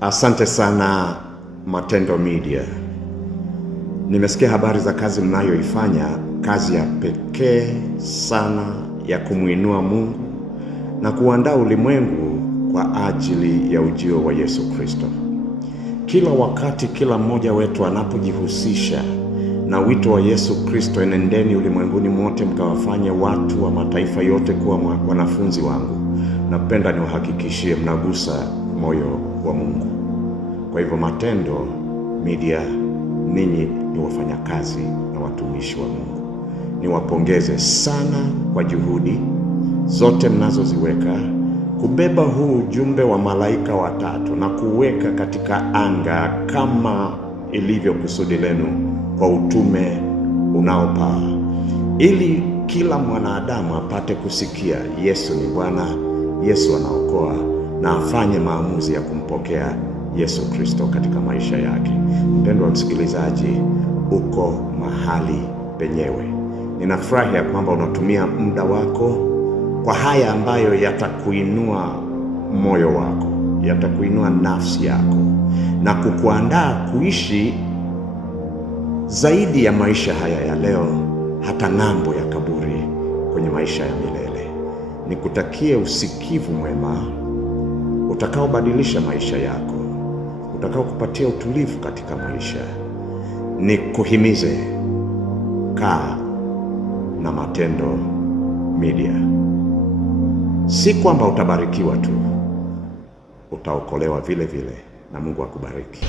Asante sana Matendo Media. Nimesikia habari za kazi mnayoifanya, kazi ya pekee sana ya kumuinua Mungu na kuandaa ulimwengu kwa ajili ya ujio wa Yesu Kristo. Kila wakati kila mmoja wetu anapojihusisha na wito wa Yesu Kristo, enendeni ulimwenguni mote mkawafanye watu wa mataifa yote kuwa wanafunzi wangu, napenda niwahakikishie mnagusa moyo wa Mungu. Kwa hivyo Matendo Media, ninyi ni wafanyakazi na watumishi wa Mungu. Niwapongeze sana kwa juhudi zote mnazoziweka kubeba huu ujumbe wa malaika watatu na kuweka katika anga kama ilivyo kusudi lenu kwa utume unaopaa, ili kila mwanadamu apate kusikia Yesu ni Bwana, Yesu anaokoa, na afanye maamuzi ya kumpokea Yesu Kristo katika maisha yake. Mpendwa msikilizaji, uko mahali penyewe. Ninafurahi ya kwamba unatumia muda wako kwa haya ambayo yatakuinua moyo wako, yatakuinua nafsi yako na kukuandaa kuishi zaidi ya maisha haya ya leo, hata ng'ambo ya kaburi, kwenye maisha ya milele. Nikutakie usikivu mwema utakaobadilisha maisha yako, utakao kupatia utulivu katika maisha. Nikuhimize, kaa na Matendo Media. Si kwamba utabarikiwa tu, utaokolewa vile vile, na Mungu akubariki.